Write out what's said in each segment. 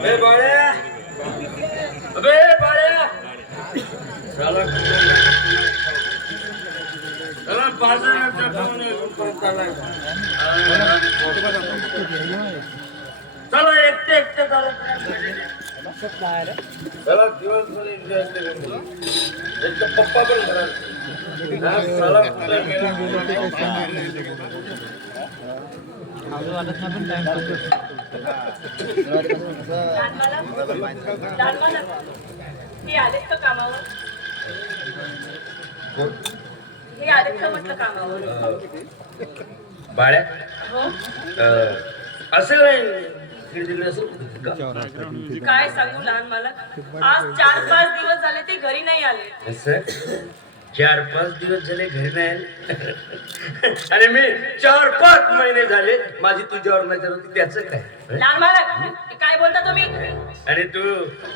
अबे बाळ्या, अबे बाळ्या, चला चला बाजारात चला एकटे एकटे चला दिवसभर एन्जॉय केले. पप्पा पण घरात चला हे आलेत का कामावर? हे आलेत का म्हटलं कामावर? बाळ्या हो असेल नाही काय सांगू लहान मला, आज 4-5 दिवस झाले ते घरी नाही आले. 4-5 दिवस झाले घरी नाही आले आणि मी 4-5 महिने झाले माझी तुझ्यावर नजर होती. त्याचं काय लहान मला काय बोलता तुम्ही? आणि तू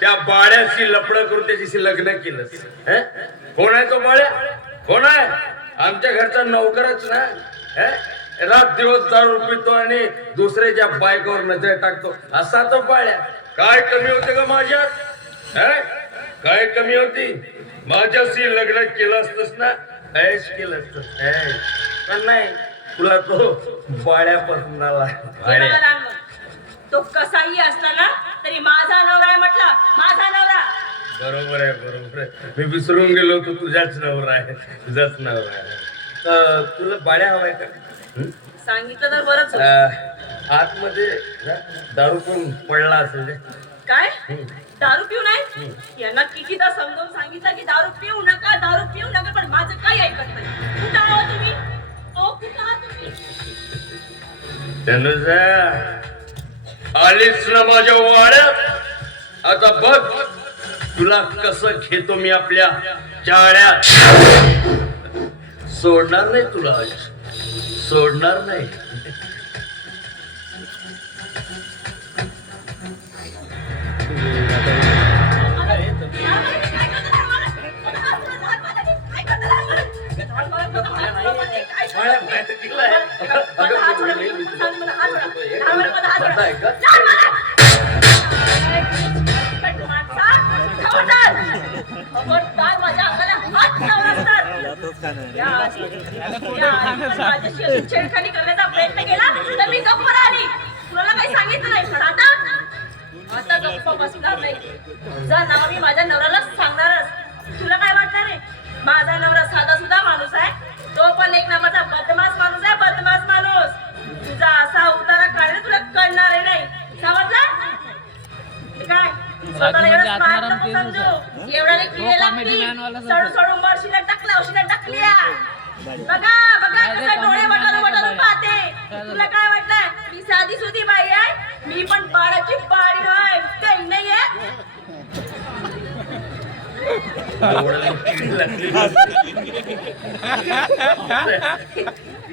त्या बाळ्याशी लफडं करून त्याच्याशी लग्न केलंस. कोण आहे तो बाळ्या? कोण आहे? आमच्या घरचा नोकरच ना. रात दिवस दारू पितो आणि दुसऱ्याच्या बायकोवर नजर टाकतो असा तो बाळ्या. काय कमी होते का माझ्यात? काय कमी होती? माझ्याशी लग्न केलं असतस ना, ऐश केलं असत. पण नाही, तुला तो बाळ्यापासून आला. तो कसाही असला ना तरी माझा नवरा आहे म्हटलं, माझा नवरा. बरोबर आहे, बरोबर आहे. मी विसरून गेलो होतो, तुझ्याच नवरा आहे, तुझाच नवरा आहे. तुला बाळ्या हवाय का? सांगितलं तर बरंच. आतमध्ये दारू पण पडला असेल. काय दारू पिऊ नाही? यांना कितीदा समजावून सांगितलं की दारू पिऊ नका, दारू पिऊ नका, पण माझं काही ऐकत नाही. कुठं आहात तुम्ही? ओ कुठं आहात तुम्ही? आलीच ना माझ्या वाड्यात. आता बघ तुला कसं घेतो मी आपल्या चाळ्यात. सोडणार नाही तुला, सोडणार नाही. छेडखानी करण्याचा प्रयत्न केला तर मी गप्प राहिली. तुला काही सांगितलं नाही, पण आता गप्प बसणार नाही. तुझं नाव मी माझ्या नवऱ्याला सांगणारच. तुला काय वाटणार आहे? माझा नवरा साधा सुद्धा माणूस आहे, तो पण एक नंबरचा बदमाश माणूस आहे, बदमाश माणूस. तुझा असा उतारा काढला तुला कळणार नाही, समजलं? काय स्वतःला एवढं स्मार्ट नको समजू. एवढ्याने किडे लागतील, सडू मरशीला टाकल्या औषधा टाकल्या. बघा बघा कसं डोळे वटारू वटारू पाहते. तुला काय वाटलं मी साधी सुधी बाई आहे? मी पण बाळाची बाळी आहे, काही नाहीये.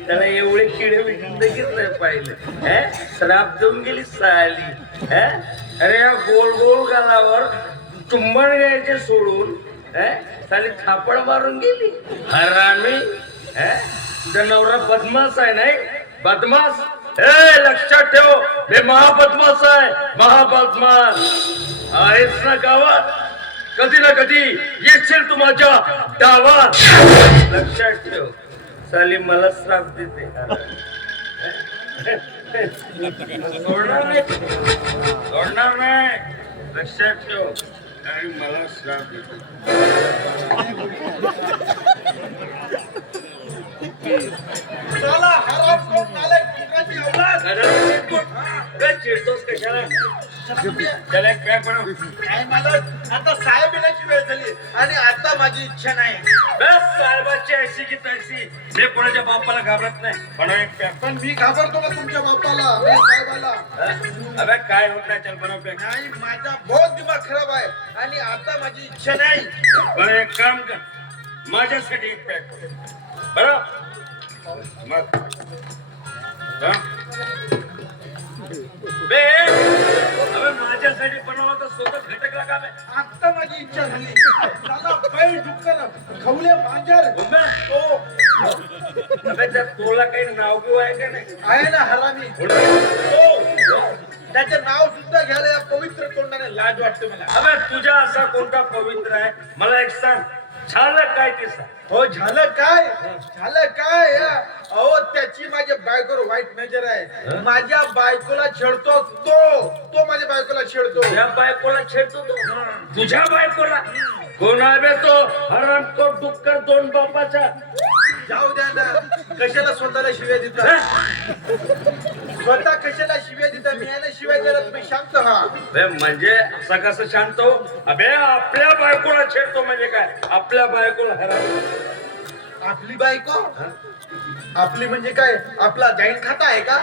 त्याला एवढे किडे मी जिंदगीच नाही पाहिले. श्राप देऊन गेली साली. अरे या गोल गोल गालावर चुंबन घ्यायचे सोडून साली थापड मारून गेली. हरामी. तुझा नवरा बदमाश आहे नाही? बदमाश. लक्षात ठेव, हे महाबदमाश आहे, महाबदमाश आहेच ना गावात. कधी ना कधी येशील तू माझ्या डावात. लक्षात ठेव, साली मला श्राप देते. सोडणार नाही, सोडणार नाही. लक्षात ठेव, आणि मला श्राप देते. चिडतोस कशाला? त्याला एक पॅक बनव. नाही मालक, आता साहेब येण्याची वेळ झाली आणि आता माझी इच्छा नाही. बस साहेबाची ऐशी की तैशी. मी कोणाच्या बापाला घाबरत नाही. बनव एक पॅक. पण मी घाबरतो ना तुमच्या बापाला आणि साहेबाला. अबे काय होत नाही, चल बनव पॅक. नाही, माझा बहुत दिमाग खराब आहे आणि आता माझी इच्छा नाही. बरं एक काम कर, माझ्यासाठी एक पॅक बरं. मग बे अबे माझ्यासाठी बनवलं तर सोबत घटकला का बे? आता माझी इच्छा झाली. दादा बैल डुक्कर खवले मांजर तो अबे त्या तोला काही नाव बिव आहे का नाही? आहे ना हरामी. हो. त्याचे नाव सुद्धा घ्यायला या पवित्र तोंड लाज वाटते मला. अबे तुझ्या असा कोणता पवित्र आहे मला एक सांग, झालं काय ते सांग. हो झालं काय झालं काय अहो त्याची माझ्या बायकोवर वाईट नजर आहे. माझ्या बायकोला छेडतो तो माझ्या बायकोला छेडतो. तुझ्या बायकोला छेडतो तो? तुझ्या बायकोला? कोण आहे बे तो हरामखोर डुक्कर दोन बापाचा? जाऊ द्या ना, कशाला स्वतःला शिव्या देता? स्वतः कशाला शिव्या देता? मी आहे ना शिव्या द्यायला, तुम्ही शांत व्हा. बे म्हणजे असं कसं शांत हो? अबे आपल्या बायकोला छेडतो म्हणजे काय? आपल्या बायकोला हराम. आपली बायको? आपली म्हणजे काय? आपला जॉईंट खाता आहे का?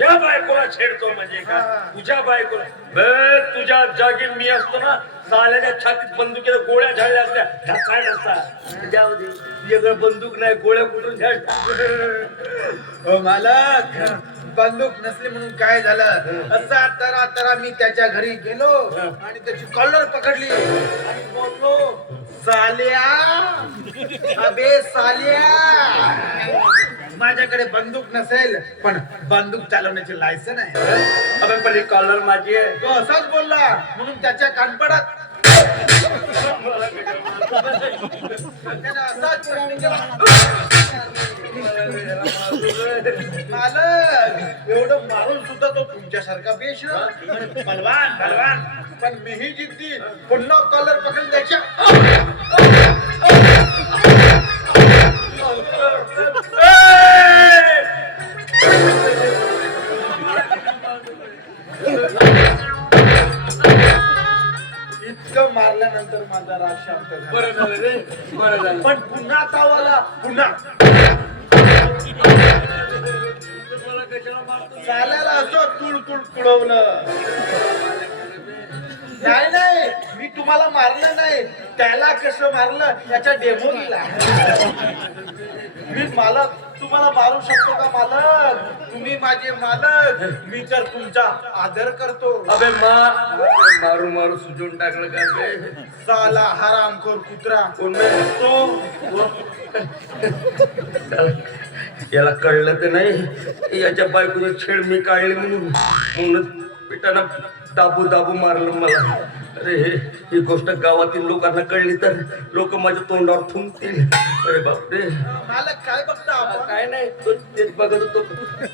तुझ्या बायकोला छेडतो म्हणजे काय? तुझ्या बायकोला? बे तुझ्या जागी मी असतो ना, साल्याच्या छातीत बंदुकीला गोळ्या झाडल्या असत्या, ढसाळ असता. जाऊ दे, तुझ्याकडे बंदूक नाही, गोळ्या कुठून झाडल्या? हो मालक, बंदूक नसली म्हणून काय झालं? असा तरा मी त्याच्या घरी गेलो आणि त्याची कॉलर पकडली आणि बोललो, साल्या, अबे साल्या, माझ्याकडे बंदूक नसेल पण बंदूक चालवण्याचे लायसन आहे. अबे पण ही कॉलर माझी आहे. तो असाच बोलला म्हणून त्याच्या कानपडात त्याने असाच प्रश्न केला. मालक, एवढं मारून सुद्धा तो तुमच्यासारखा बेशरम आणि बलवान पण मीही जिद्दी, पुन्हा कॉलर पकडून द्यायच्या. इतकं मारल्यानंतर माझा राग शांत झाला. बरं झालं रे, बरं झालं. पण पुन्हा तावाला पुन्हा मला कशाला मारतो? चालायला असं तुड तुडवलं. नाही मी तुम्हाला मारलं नाही, त्याला कसं मारलं याचा डेमो दिला. मी मालक तुम्हाला मारू शकतो का मालक? तुम्ही माझे मालक, मी तर तुमचा आदर करतो. अबे मारू मारू सुजून टाकलं का बे? साला हरामखोर कुत्रा. कोण बे? तो याला कळलं तर नाही याच्या बायकोचं छेड मी काढले म्हणून पिटाना दाबू दाबू मारलं मला. अरे ही गोष्ट गावातील लोकांना कळली तर लोक माझ्या तोंडावर थुंकतील. अरे बापरे. मालक काय बघता आपण? काय नाही, तो तेच बघत होतो,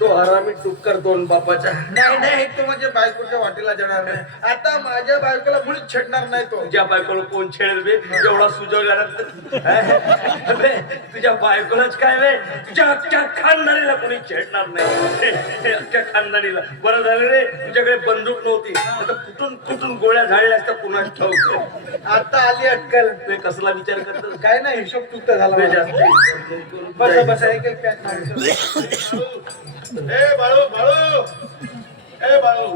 तो हरामी टुक्कर दोन बापाचा. नाही तो माझ्या बायकोच्या वाटेला जाणार नाही. आता माझ्या बायकोला मुळीच छेडणार नाही तो. तुझ्या बायकोला कोण छेडेल बे? एवढा सुजवला तुझ्या बायकोलाच काय बे? तुझ्या अख्ख्या खानदारीला कोणी छेडणार नाही. अख्ख्या खानदारीला. बरं झालं रे तुझ्याकडे बंदूक नव्हती, आता कुठून गोळ्या झाडल्या असत्या पुन्हा ठाऊक. आता आली अक्कल. ते कसला विचार करतो काय नाही, हिशोब चुकता झाला बे माझा. जास्त. बस एक पॅक मारतो. ए बाळू ए बाळू,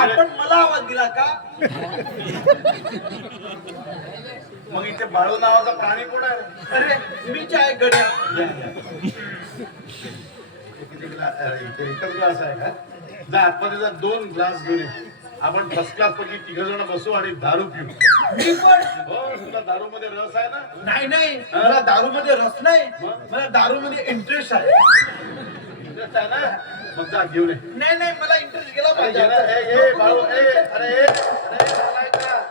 आपण मला आवाज दिला का? मग इथे बाळू नावाचा प्राणी कोण आहे? अरे मीच आहे गड्या. इथे एकच ग्लास आहे का? जा आतमध्ये जा, 2 ग्लास घेऊन ये. आपण फर्स्ट क्लास पैकी 3 जण बसू आणि दारू पिऊ. मी पण. हो, तुला दारू मध्ये रस आहे ना? नाही मला दारू मध्ये रस नाही, मला दारू मध्ये इंटरेस्ट आहे. इंटरेस्ट आहे ना? मग जा घेऊन ये. नाही मला इंटरेस्ट गेला पाहिजे. बाळू अरे झालाय का?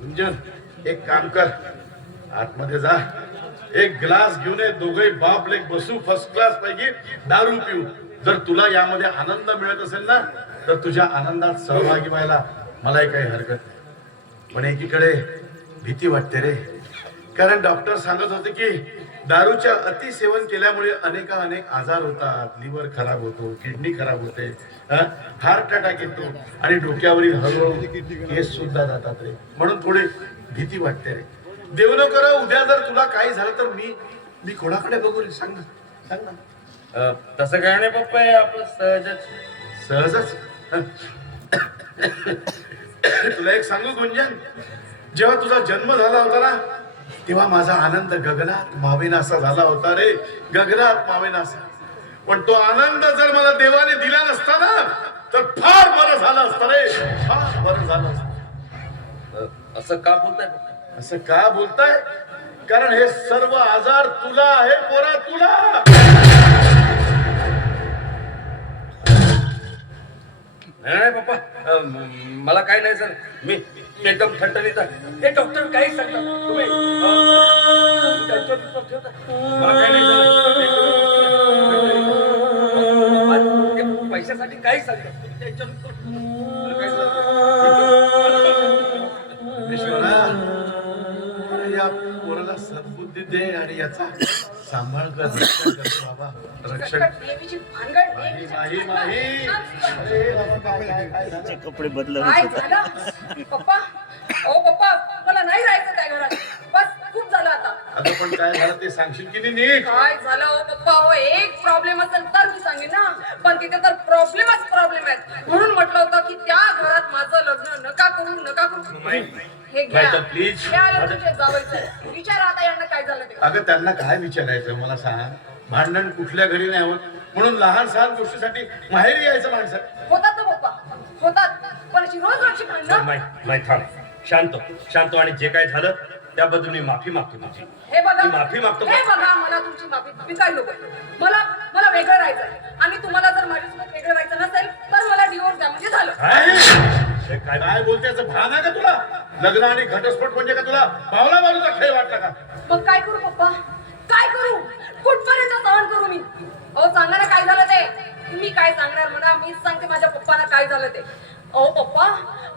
गुंजन, एक काम कर, आतमध्ये जा, एक ग्लास घेऊन ये. दोघे बाप लेक बसू, फर्स्ट क्लास पैकी दारू पिऊ. जर तुला यामध्ये आनंद मिळत असेल ना तर तुझ्या आनंदात सहभागी व्हायला मलाही काही हरकत नाही. पण एकीकडे भीती वाटते रे, कारण डॉक्टर सांगत होते की दारूच्या अतिसेवन केल्यामुळे अनेक आजार होतात. लिव्हर खराब होतो, किडनी खराब होते, हार्ट अटॅक येतो आणि डोक्यावरील हळूहळू केस सुद्धा जातात रे. म्हणून थोडी भीती वाटते रे. देव न करो उद्या जर तुला काही झालं तर मी कोणाकडे बघू रे? सांग ना. तसं काय नाही पप्पा, आपलं सहजच. तुला एक सांगू गुंजन, जेव्हा तुझा जन्म झाला होता ना तेव्हा माझा आनंद गगनात मावेनासा झाला होता रे, गगनात मावेनासा. पण तो आनंद जर मला देवाने दिला नसता ना तर फार बरं झालं असतं रे, फार बरं झालं असतं. असं का बोलताय? असं का बोलताय? कारण हे सर्व आजार तुला आहे पोरा, तुला. मला काय नाही सर, मी एकदम ठणठणीत आहे. ते डॉक्टर काही सांगतात तुम्ही त्यांच्यावर विश्वास ठेवता. मला काय नाही झालं. ते पैशासाठी काही सांगतात तुम्ही त्यांच्यावर विश्वास ठेवता. मला काय ईश्वरा, या पोराला सद्बुद्धी दे आणि याचा सांभाळ कर, रक्षण कर बाबा, रक्षण. देवीची भानगड, माही देवीची माही भानगड. माही. अरे बाबा, काय झालं? कपडे बदल काय झालं पप्पा? ओ पप्पा, मला नाही राहायचं त्या घरात. बस खूप झालं आता. अगं पण काय झालं ते सांगशील की नाही नीट? काय झालं ओ पप्पा? ओ एक प्रॉब्लेम असेल तर मी सांगेन ना, पण तिथे तर प्रॉब्लेम आहेत. म्हणून म्हटलं होतं की त्या घरात माझं लग्न नका करू. हे घ्या. नाही तर please. हे आलं तुमच्या जावईचं. विचारा आता यांना काय झालं ते. अगं त्यांना काय विचारायचं मला सांग. भांडण कुठल्या घरी नाही होत, म्हणून लहान सहान गोष्टीसाठी माहेरी यायचं माणसं. होतात ना पप्पा, होतात. पण अशी रोजची भांडणं. माही थांब, शांत आणि जे काय झालं त्याबद्दल मी माफी मागतो तुझी. हे बघा, मी माफी मागतो. हे बघा, मला तुमची माफी काय नको. मला वेगळं राहायचं आणि तुम्हाला जर माझ्यासोबत वेगळं राहायचं नसेल तर मला डिवोर्स द्या, म्हणजे झालं. काय बोलते याचं भान आहे का तुला? लग्न आणि घटस्फोट म्हणजे का तुला बावला बाजूचा खेळ वाटला का? मग काय करू पप्पा? काय करू? कुठपर्यंत सहन करू मी? अहो सांगा ना काय झालं ते. तुम्ही काय सांगणार मला? मीच सांगते माझ्या पप्पांना काय झालं ते. अहो पप्पा,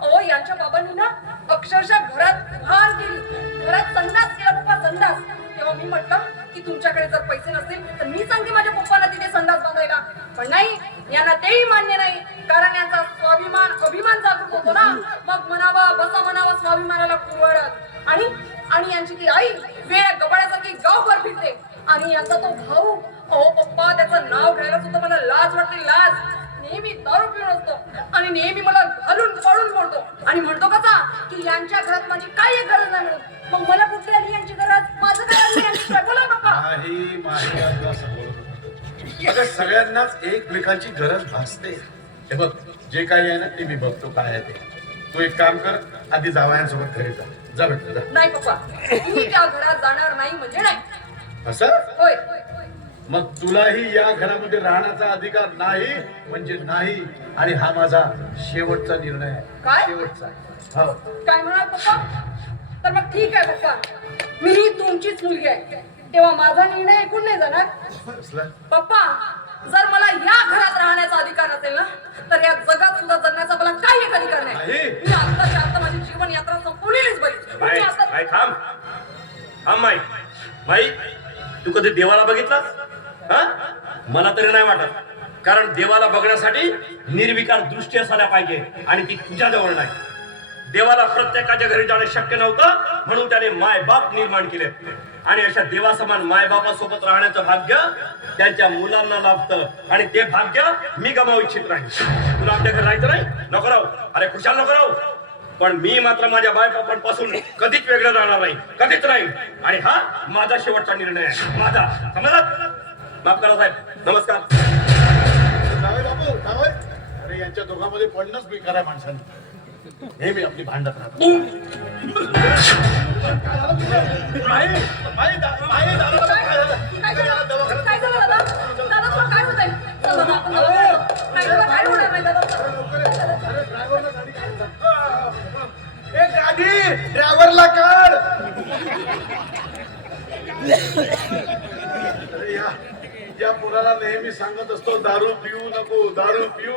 अहो यांच्या बाबांनी ना अक्षरशः घरात घाण केली, घरात संडास केला पप्पा, संडास. तेव्हा मी म्हटलं की तुमच्याकडे जर पैसे नसतील तर मी सांगते माझ्या पप्पांना तिथे संडास बांधायला. पण नाही, यांना तेही मान्य नाही, कारण यांचा अभिमान जागृत होतो ना. मग म्हणावा बसा म्हणावा स्वाभिमानाला कुरवडत. आणि यांची ती आई वेळ गबाळ्यासारखी गावभर फिरते. आणि यांचा तो भाऊ, अहो पप्पा त्याचं नाव घ्यायला सुद्धा मला लाज वाटते, लाज. नेहमी दारू पिऊन असतो आणि नेहमी मला घालून पळून बोलतो आणि म्हणतो कसा की यांच्या घरात माझी काही गरज नाही म्हणून. मग मला कुठली आली यांची गरज? माझं काय आली यांची? बोला पप्पा. माही असं बोलत होता. अगं सगळ्यांनाच एकमेकांची गरज भासते. हे बघ, जे काही आहे ना ते मी बघतो काय आहे ते. तू एक काम कर, आधी जावयांसोबत घरी जा भेटतो जा. नाही पप्पा, तुम्ही त्या घरात जाणार नाही म्हणजे नाही. असं? होय. मग तुलाही या घरामध्ये राहण्याचा अधिकार नाही म्हणजे नाही. आणि हा माझा शेवटचा निर्णय आहे. काय? शेवटचा. हो. काय म्हणाल पप्पा? तर मग ठीक आहे पप्पा, मी तुमचीच मुलगी आहे, तेव्हा माझा निर्णय ऐकून नाही जाणार असलं? पप्पा. जर मला या घरात राहण्याचा अधिकार नसेल ना तर या जगात सुद्धा जगण्याचा मला काही एक अधिकार नाही. नाही. मी आत्ताच्या आता माझी जीवन यात्रा संपवलेलीच बरी. थांब माई, तू कधी देवाला बघितलास? हा? मला तरी नाही वाटत, कारण देवाला बघण्यासाठी निर्विकार दृष्टी असायला पाहिजे आणि ती तुझ्या जवळ नाही. देवाला प्रत्येकाच्या घरी जाणे शक्य नव्हतं, म्हणून त्याने मायबाप निर्माण केले. आणि अशा देवासमान मायबापासोबत राहण्याचं भाग्य त्यांच्या मुलांना लाभतं आणि ते भाग्य मी गमावू इच्छित नाही. तुला आमच्या घरी राहायचं नाही? नको राहू. अरे खुशाल नको राहू. पण मी मात्र माझ्या बायबापांपासून कधीच वेगळं राहणार नाही, कधीच नाही. आणि हा माझा शेवटचा निर्णय आहे, माझा. समजला? माफ करा साहेब, नमस्कार. जावई बापू, जावई. अरे यांच्या दोघांमध्ये पडणंच बेकार आहे माणसाने. नेहमी आपली भांडत राहतात. काय झालं दादा? दादा तुला काय होतंय? चला ना, आपण दवाखान्यात. नाही तुला काय होणार नाही दादा. गाडी ड्रायव्हरला काढ. अरे या पोराला नेहमी सांगत असतो दारू पिऊ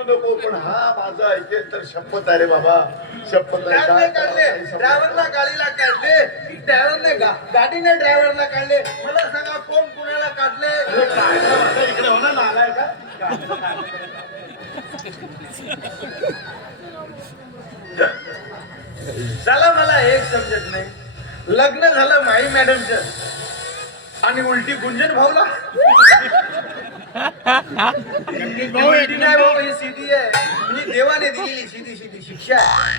नको, पण हा माझा ऐकेल तर शपथ आहे रे बाबा, शपथ आहे. ड्रायव्हरला गाडीला काढले, ड्रायव्हरने गाडीने ड्रायव्हरला काढले. मला सांगा कोण कुणाला काढले? अरे काय ना माझ्या इकडे होणार ना आलाय का? चला मला एक समजत नाही, लग्न झालं माई मॅडमचं आणि उलटी गुंजन भाऊला. उलटी नाही भाऊ, ही सीधी आहे, म्हणजे देवाने दिलेली सीधी शिक्षा.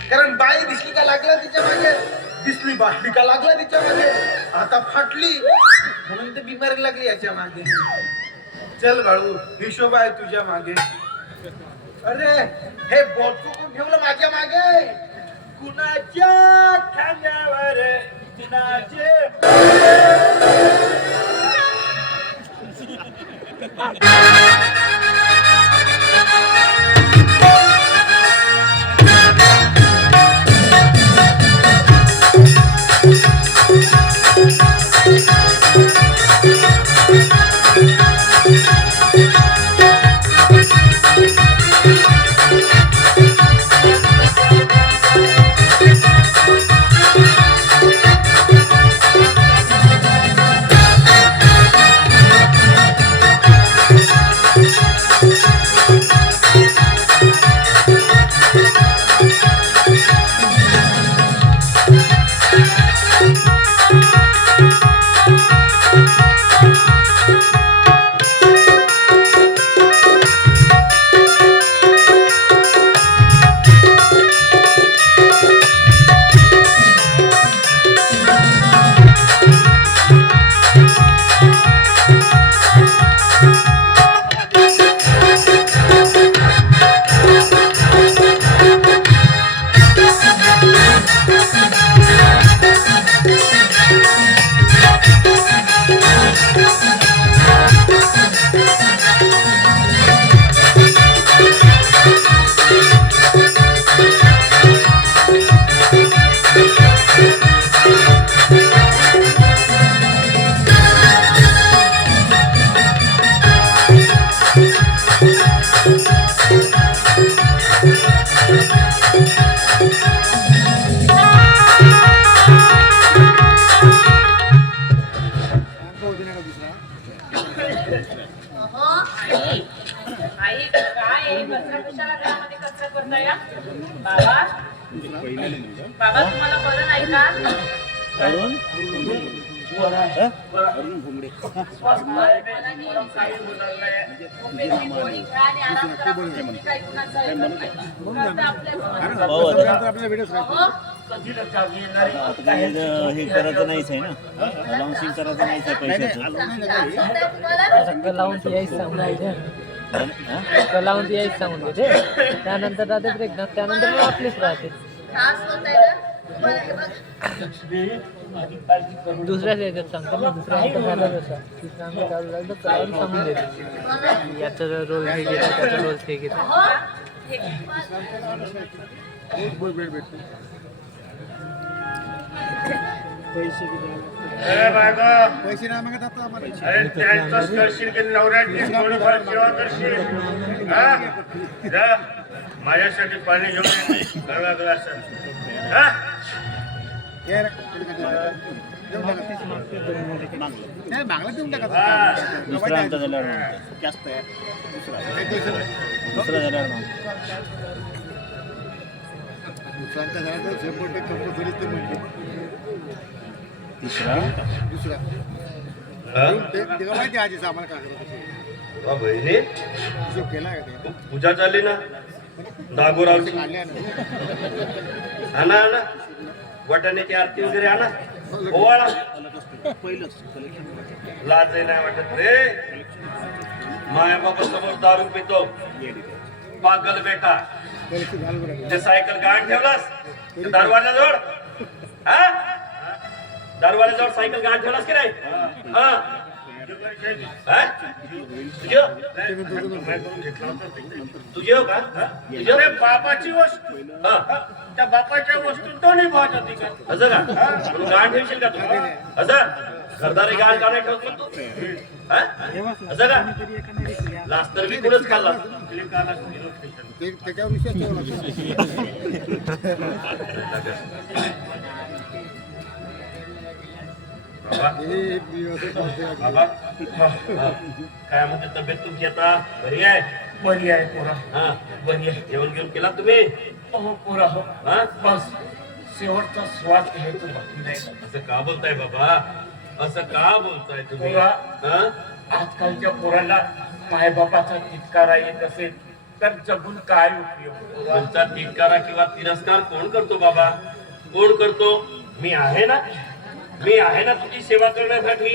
कारण बाई दिसली का लागला तिच्या मागे, दिसली बाटली का लागला तिच्या मागे, आता फाटली म्हणून तर बिमारी लागली याच्या मागे. चल बाळू, हिशोब आहे तुझ्या मागे. अरे हे बोटको कोण ठेवलं माझ्या मागे? कुणाच्या खांद्यावर कुणाचे अहो, आई आई काय आहे? कचरा कशाला घरामध्ये कचरा करताय या? बाबा बाबा तुम्हाला बरं नाही का? झोपेची गोळी घ्या आणि आराम करा. तुम्ही काही गुन्ह्याचं हे करत नाही. करता आपल्या अहो, हे करायचं नाहीच आहे ना, लॉन्चिंग करायचं नाहीच आहे पैशाचं. सांगताय तुम्हाला? लावून ती यायच सांगून लावून ती यायच सांगून देते. त्यानंतर राहते ब्रेकडाऊन, त्यानंतर मग आपलीच राहते. त्रास होतोय ना? तुम्हाला हे बघ. दुसऱ्याच याच्यात सांगतो ना, दुसऱ्या याच्यात झालं तसं तिसऱ्या आमचं चालू झालं तर कळायला सांगून देते. याचा रोल हे घेतो, त्याचा रोल ते घेतो. अहो, हे पैसे नाही मागत आता आम्हाला. अरे त्यांचंच करशील की नवऱ्याची थोडीफार सेवा करशील हा? जा, माझ्यासाठी पाणी घेऊन ये. गळा ग्लास हा? नाही मागला देऊन टाका. दुसरा आमचा झाल्यावर मग. जास्त आहे. दुसरा झाल्यावर मग. दुसऱ्यांचा झाला तर 100% कंपल्सरी ते म्हणजे तिसरा दुसरा हा? तेव्हा माहिती आहे आधीच आम्हाला काय करत वा बहिणी हिशोब केला का ते पूजा चालली ना दागोरावची काढल्या ना. आणा आणा वाटाण्याची आरती वगैरे आणा ओवाळा लाज नाही वाटत रे माया बाबा समोर दारू पितो पागल बेटा पैसे झालं बरं. ते सायकल गाड ठेवलास दरवाजाजवळ हा दरवाजाजवळ सायकल गाड ठेवलास की नाही हा हा? तुझे हो का तुझे बापाची वस्तू हा त्या बापाच्या वस्तू तो नाही पाहत होती का असं का म्हणून गाण ठेवशील का तू असं घरदारी गाण का नाही ठेवत मग तू हा? असं का लास्ट तर मी कुठंच खाल्ला त्याच्यावर विश्वास ठेवला. बाबा हे एक दिवस बाबा हा. काय म्हणते तब्येत तुमची आता बरी आहे बरी आहे पोरा हा बरी आहे जेवण घेऊन केला तुम्ही हो पोरा हो हा बस शेवटचा श्वास घ्यायचं बाकी नाही असं का बोलताय बाबा असं का बोलताय तुम्ही पोरा. हा? आजकालच्या पोराला मायबापाचा तिटकारा येत असेल तर जगून काय उपयोग तुमचा धिक्कारा किंवा तिरस्कार कोण करतो बाबा कोण करतो मी आहे ना तुझी सेवा करण्यासाठी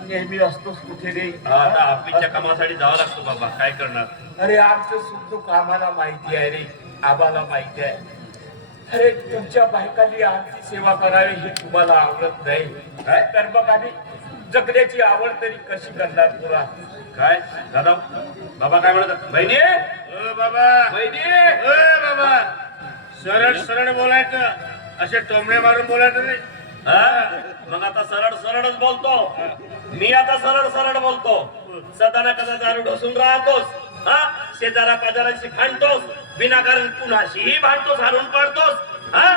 नेहमी असतोच कुठे रे आता ऑफिसच्या कामासाठी जावं लागतो बाबा काय करणार अरे आमचं सुख आम्हाला माहिती आहे रे आम्हाला माहिती आहे अरे तुमच्या बायकांनी आमची सेवा करावी ही तुम्हाला आवडत नाही काय? तर मग आम्ही जगण्याची आवड तरी कशी करणार तुला काय दादा बाबा काय म्हणतात बहिणी बाबा बहिणी बाबा सरळ सरळ बोलायचं असे टोमणे मारून बोलायचं नाही हा? मग आता सरळ सरळच बोलतो मी आता सरळ सरळ बोलतो सदा ना कदा दारू ढोसून राहतोस हा शेजारा पाजाराशी भांडतोस विनाकारण कुणाशीही भांडतोस हारून पाडतोस हा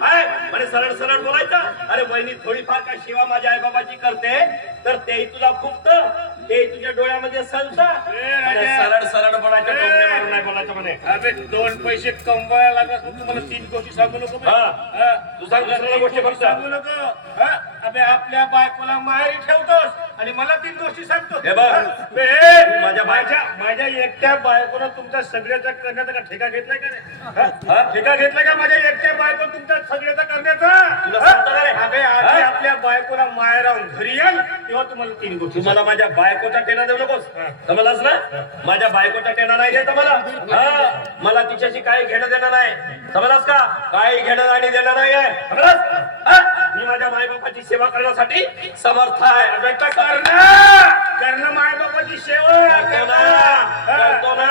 काय म्हणे सरळ सरळ बोलायचं अरे बहिणी थोडीफार काय सेवा माझ्या आई बाबाची करते तर तेही तुला खूपत ते तुझ्या डोळ्यामध्ये सलत सरळ सरळ बोलायचं टोमणे मारून नाही बोलायचं म्हणे अबे 2 पैसे कमवायला लागत तुम्हाला 3 गोष्टी सांगू नको बे. हा. तू सांग दुसऱ्या गोष्टी फक्त सांगू नको हा? अबे आपल्या बायकोला माहेरी ठेवतोस आणि मला 3 गोष्टी सांगतो हे बघ. बे, माझ्या माझ्या एकट्या बायकोनं तुमच्या सगळ्याचा करण्याचा का ठेका घेतलाय का रे हा? ठेका घेतलाय का माझ्या एकट्या बायको तुमच्या सगळ्याचा करण्याचा तुला हा? सांगतो का रे? अबे आधी हा? आपल्या बायकोला माहेर राहून घरी येईल तेव्हा तुम्हाला 3 गोष्टी तुम्हाला माझ्या बायकोचा टेना देऊ नकोस समजलास ना माझ्या बायकोचा टेना नाही द्यायचा मला हा मला तिच्याशी काही घेणं देणं नाही समजलास का काही घेणं आणि देणं नाही आहे समजलास हा? मी माझ्या मायबापाची सेवा करण्यासाठी समर्थ आहे. बेटा करणं मायबापाची सेवा करतो ना.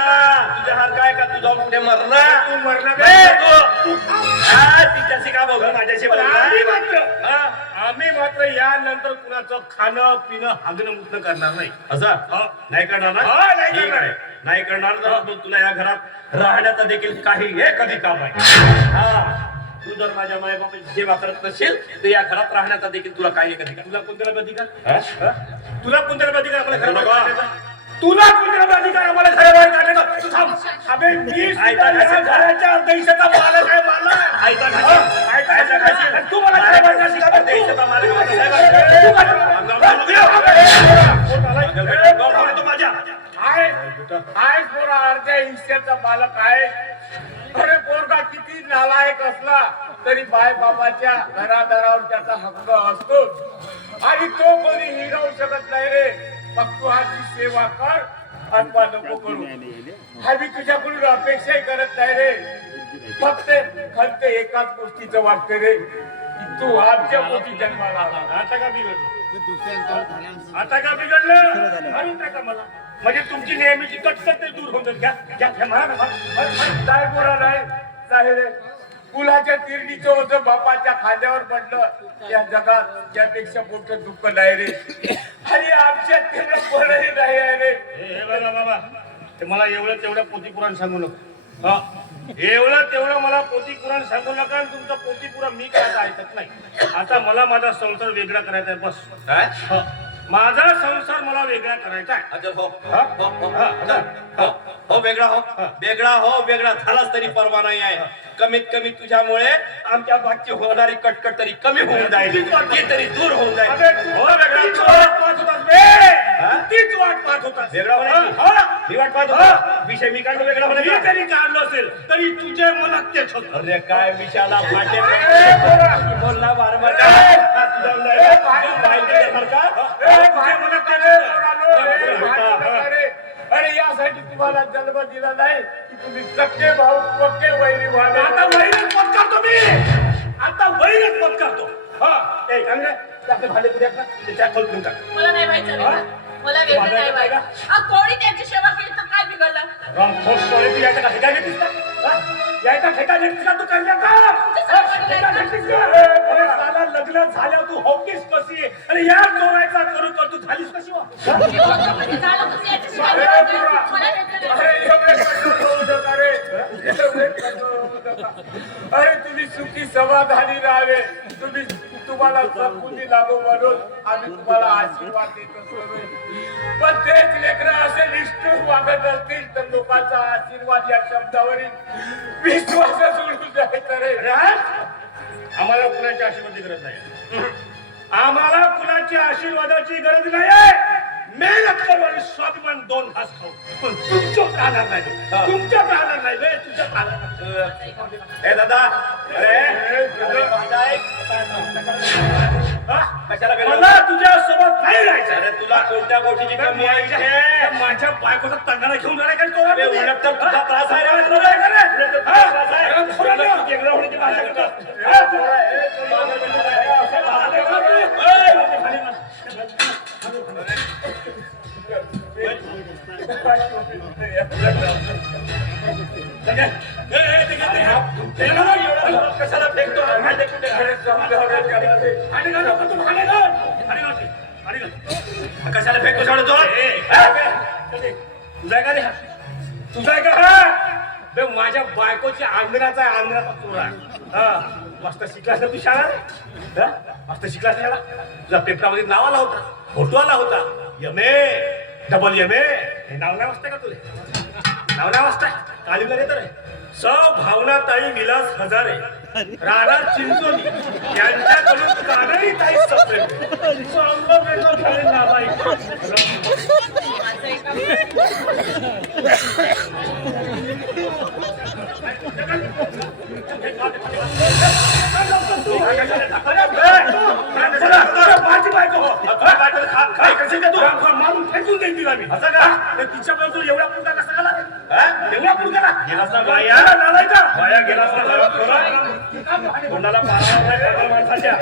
तुझ्या हात काय का, तू जाऊन कुठे मरणार? तू मरणार ए, तू तिच्याशी का बघ, माझ्याशी बघ. आम्ही मात्र यानंतर कुणाचं खाणं पिणं हागणं मुतणं करणार नाही. असं नाही करणार ना? नाही ठीक करणार. आहे. नाही करणार तर मग तुला या घरात राहण्याचा देखील काही एक अधिकार आहे. हा, तू जर माझ्या मायबापाची सेवा करत नसेल तर या घरात राहण्याचा देखील तुला काही एक अधिकार. तुला कोणत्याला अधिकार? हा? तुला कोणत्याला अधिकार आम्हाला घराबाहेर बघा. काढण्याचा? तुला कोणत्याला अधिकार आम्हाला घराबाहेर काढण्याचा? तू थांब. अबे, मी ऐका सुद्धा या नसेल. घराच्या देशाचा मालक आहे, मालक. ऐका ना. हा, ऐका नसेल. आणि तू मला घराबाहेर काढशील का? देशाचा मालक माझा साहेब आहे. तू माझ्या- तू माझ्या आहे पोरा अर्ध्या हिस्स्याचा मालक आहे. अरे पोरगा किती नालायक असला तरी बाय बाबाच्या घरादारावर त्याचा हक्क असतो आणि तो कोणी हिरावू शकत नाही रे. मग तू आजची सेवा कर, अथवा नको करू. आम्ही तुझ्याकडून अपेक्षाही करत नाही रे. फक्त एकाच गोष्टीचं वाटतं रे, की तू आमच्या पोटी जन्माला आला. आता का बिघडलं? आता का बिघडलं? मारून टाका मला. म्हणजे तुमची नेहमीची कटकट ते दूर होऊन जाईल. घ्या म्हणा ना. काय बोला नाही साहेब, कुलाच्या तिरडीचं होतं बापाच्या खांद्यावर पडलं. या जगात त्यापेक्षा मोठं दुःख नाही रे. आणि आमच्यात तेवढं कोणही नाही आहे रे. हे बघा बाबा, ते मला एवढं तेवढं पोथी पुराण सांगू नका. हा, एवढं तेवढं मला पोथी पुराण सांगू नका. आणि तुमचं पोथी पुराण मी काय आता ऐकत नाही. आता मला माझा संसार वेगळा करायचा आहे बस. काय? हा, माझा संसार मला वेगळा करायचा आहे. अच्छा, हो वेगळा वेगळा झालाच तरी परवा नाही आहे. कमीत कमी तुझ्यामुळे आमच्या बागची होणारी कटकट तरी कमी होऊन जाईल, ती तरी दूर होऊन जाईल. अबे, तू तीच वाट पाहत होतास बे. तीच वाट पाहत होतास. वेगळा होण्याची? हा. मी वाट पाहत होतो. विषय मी काढलो वेगळा मी होण्याचा. जरी काढलं असेल तरी तुझ्या मनात तेच होत. अरे काय विषयाला फाटे बोलला बारबार. अरे यासाठी तुम्हाला जन्म दिला नाही की तुम्ही सक्के भाऊ पक्के वैरी व्हावे. आता वैरच मत करतो मी. आता वैरच मत करतो. हा, ए चांगले आपले भांडे पुढे ना त्याच्या खोल ठेवून टाक. मला नाही व्हायचं रे. मला वेगळं नाही व्हायचं. कोणी त्यांची सेवा केली तर काय बिघडलं? रामफोस कोळी तू याचा का ठेका घेतलीस का? हा? याचा ठेका घेतलीस का तू करण्या का? ठेका घेतलीस का? अरे साला लग्न झाल्यावर तू होतीस कशी? अरे या चोरायचा करू कर तू झालीस कशी वा? म्हणजे झालं कसं याच्याशिवाय मला वेगळं नाही. अरे एवढे कठोर होऊ नका रे. एवढे कठोर होऊ नका. अरे तुम्ही सुखी समाधानी राहावे. तुम्हाला सद्बुद्धी लाभो म्हणून आम्ही तुम्हाला आशीर्वाद देत असतो रे. पण तेच लेकरं असे निष्ठुर वागत असतील तर लोकांचा आशीर्वाद या शब्दावरील विश्वासच उडून जायचं रे. आम्हाला कुणाची आशीर्वादाची गरज नाही. आम्हाला कुणाची आशीर्वादाची गरज नाही. मेहनत करू आणि स्वाभिमान दोन घास खाऊ. पण तुमच्यात राहणार नाही. तुमच्यात राहणार नाही बे. तुमच्यात राहणार नाही. हे दादा, अरे कशाला वेगळं? मला तुझ्या सोबत नाही राहायचं. अरे तुला कोणत्या गोष्टीची कमी आहे? माझ्या बायकोचा तंगडा घेऊन जाणार काय अरे उलट तर तुझा त्रास आहे रे. तुला काय करे? उलट तर तुझा त्रास आहे. हा? तुला तू वेगळं होण्याची भाषा करतो. कशाला फेकतो? भांडे कुठे कशाला फेकतो सोडतो? तुझा का रे? तुझा का हा? बे माझ्या बायकोच्या अंगणाचा आहे, अंगणाचा चोर आहे. हा, मस्त शिकलास ना तू शाळा? हा? मस्त शिकलास शाळा? तुझा पेपरामध्ये नाव आला होता, फोटो आला होता. यमे डबल यमे. हे नाव नाही वाजतंय का तुले? नाव नाही वाजतंय? काली मध्ये तर स भावनाताई विलास हजारे राहणार चिंचोली यांच्याकडून कानडी ताई सप्रेम. चांगलं वेगळं झाले नावाई. माझी बायको मारून फेकून देईन तिला मी. असं का? तिच्या बाजूला एवढा पुरगा कसा आला? एवढा पुरगा गेलास ना बाया? नालाय का? बाया गेलास ना? कोणाला पारा माणसाच्या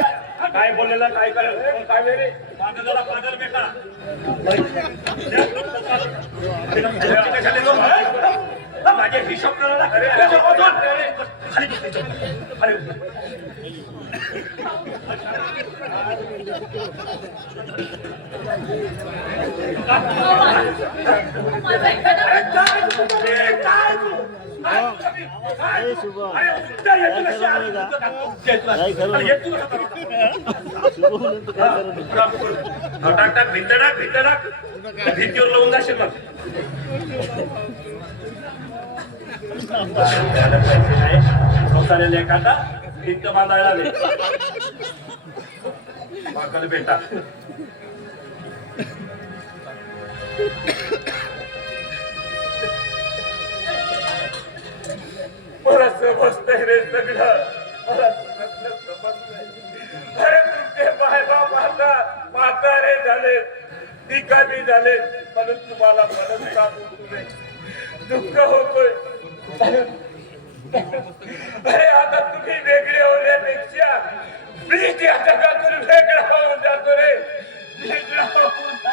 काय बोललेला काय करेल काय वेळे माझं जरा पादर बेटा माझे हिशोब करायला खाली माझं एखादं अरे शुभम काय करू नये का काय करू नये शुभम नंतर काय करू नये टाक टाक भिंत टाक भिंतीवर लावून जाशील मग संसाराला एखादा भिंत बांधायला दे मागल बेटा मला समजतंय रे सगळं मला समजतंय अरे तुमचे बाय बाप आता म्हातारे झाले निकामी झाले म्हणून तुम्हाला म्हणून सांगू दुःख होतोय अरे आता तुम्ही वेगळे होण्यापेक्षा मी त्या जगातून वेगळा होऊन जातो रे वेगळा होऊन